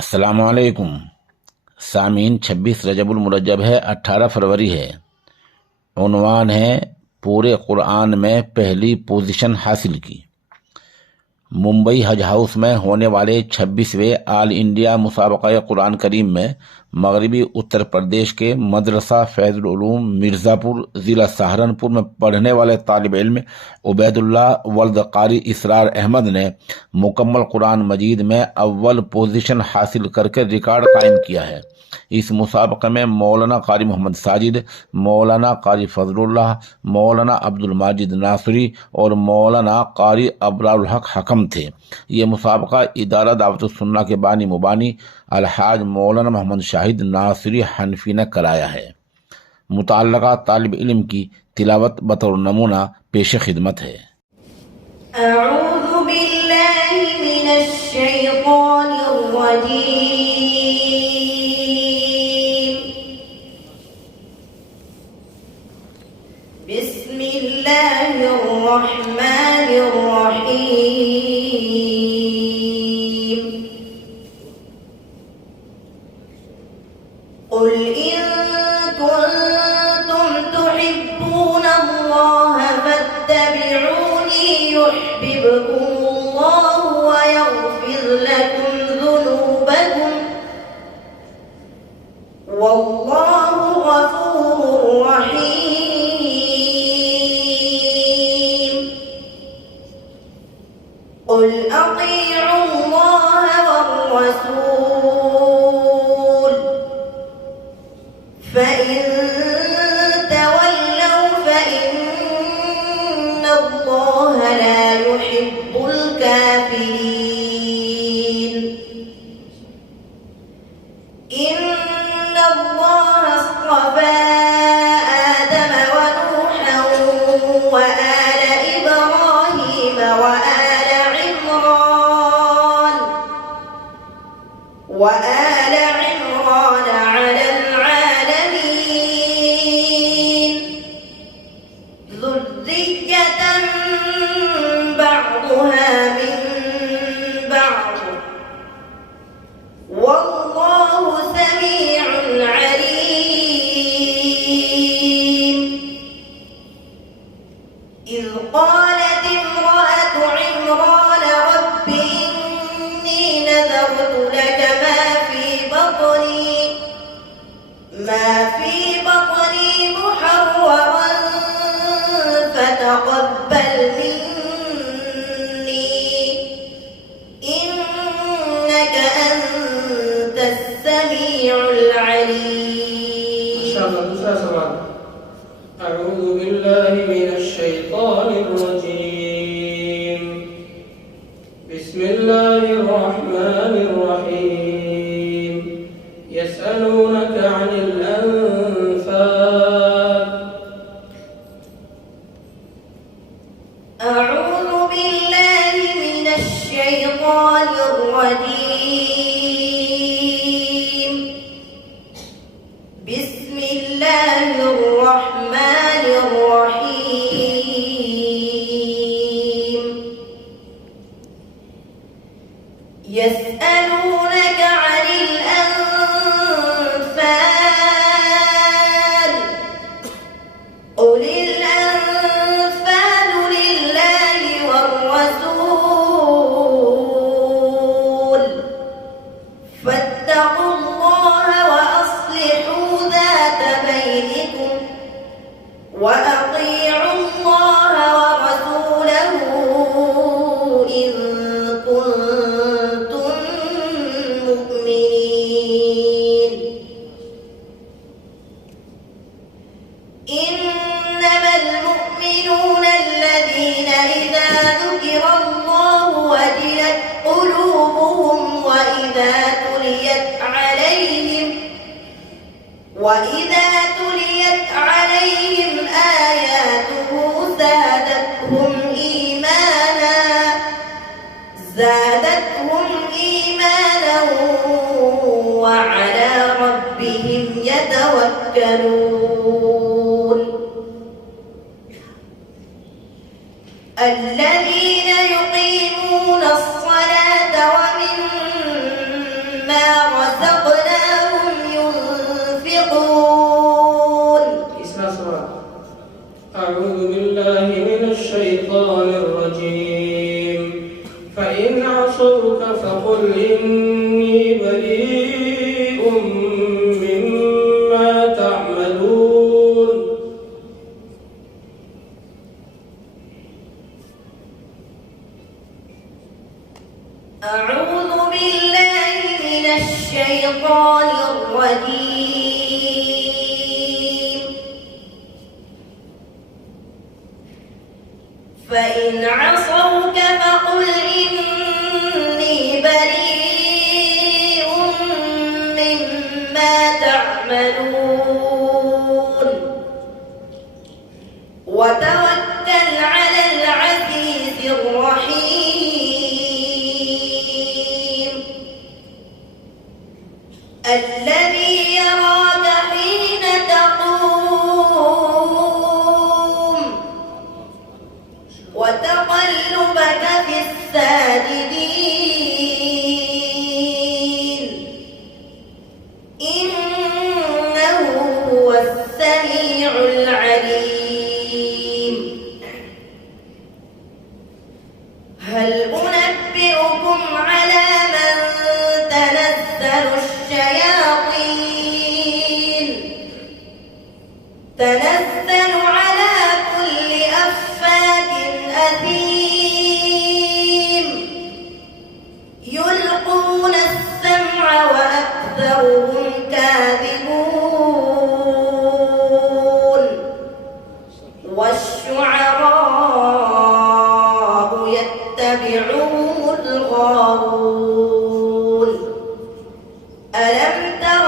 अस्सलामुअलैकुम सामीन। 26 रजबुल मुरज्जब है, 18 फरवरी है। उन्वान है पूरे कुरान में पहली पोजीशन हासिल की। मुंबई हज हाउस में होने वाले 26वें ऑल इंडिया मुसाबका कुरान करीम में मगरबी उत्तर प्रदेश के मदरसा फैजुल उलूम मिर्ज़ापुर ज़िला सहारनपुर में पढ़ने वाले तालिब इल्म उबैदुल्लाह वल्द कारी इसरार अहमद ने मुकम्मल कुरान मजीद में अव्वल पोजीशन हासिल करके रिकॉर्ड कायम किया है। इस मुसाबक़े में मौलाना कारी मोहम्मद साजिद, मौलाना कारी फजलुल्लाह, मौलाना अब्दुल माजिद नासरी और मौलाना कारी अबरारुल हक हकम थे। ये मुसाबका इदारा दावत सुन्ना के बानी मुबानी अलहाज मौलाना मोहम्मद शाहिद नासरी हनफी ने कराया है। मुतअल्लिका तालिब इल्म की तिलावत बतौर नमूना पेश खिदमत है। अऊज़ु बिल्लाहि मिनश शैतानिर रजीम। बिस्मिल्लाहिर रहमानिर रहीम। क़ुल इन कुंतुम तुहिब्बूनल्लाह फत्तबिऊनी युह्बिबकुमुल्लाहु व यग़फिर लकुम ज़ुनूबकुम वल्लाहु गफूरुर रहीम। क़ुल अतीउल्लाह वर्रसूल फ़इन तवल्लौ फ़इन्नल्लाह ला युहिब्बुल काफ़िरीन। इन्नल्लाह अस्طफ़ा आदम व नूहन व आल इब्राहीम व आल इम्रान अलल आलमीन ज़ुर्रिय्यतन बअदुहा मिन बअद वल्लाहु समीउन अलीम। इज़ क़ालत इम्रअतु इम्रान रब्बि इन्नी नज़रतु लक ما في بطني محررا فتقبل مني إنك أنت السميع العليم. ما شاء الله. دوسرا سوال. أعوذ بالله من الشيطان الرجيم. بسم الله الرحمن الرحيم. يسألونك عن الأنفال. أعوذ بالله من الشيطان الرجيم. بسم الله الرحمن الرحيم. يسألونك عن الأنفال قل الأنفال لله والرسول فاتقوا الله وأصلحوا ذات بينكم وأطيعوا الله ورسوله إن كنتم مؤمنين. إنما المؤمنون الذين إذا ذكر الله وجلت قلوبهم وإذا تليت عليهم آياته زادتهم إيمانا وعلى ربهم يتوكلون. الذين يقيمون الصلاة ومما مما رزقناهم ينفقون. तीसरा सवाल أعوذ بالله من الشيطان الرجيم فإن عصوك فقل إني بريء مما تعملون. أعوذ بالله من الشيطان الرجيم فإن عصوك فقل إني بريء مما تعملون وتوكل على العزيز الرحيم الذي يراك حين تقوم وتقلبك في الساجدين إنه هو السميع العليم. هل أنبئكم على من تنزل الشياطين تنزل على كل أفاك أثيم يلقون السمع وأكثرهم كاذبون والشعراء يتبعهم الغاوون. ألم تر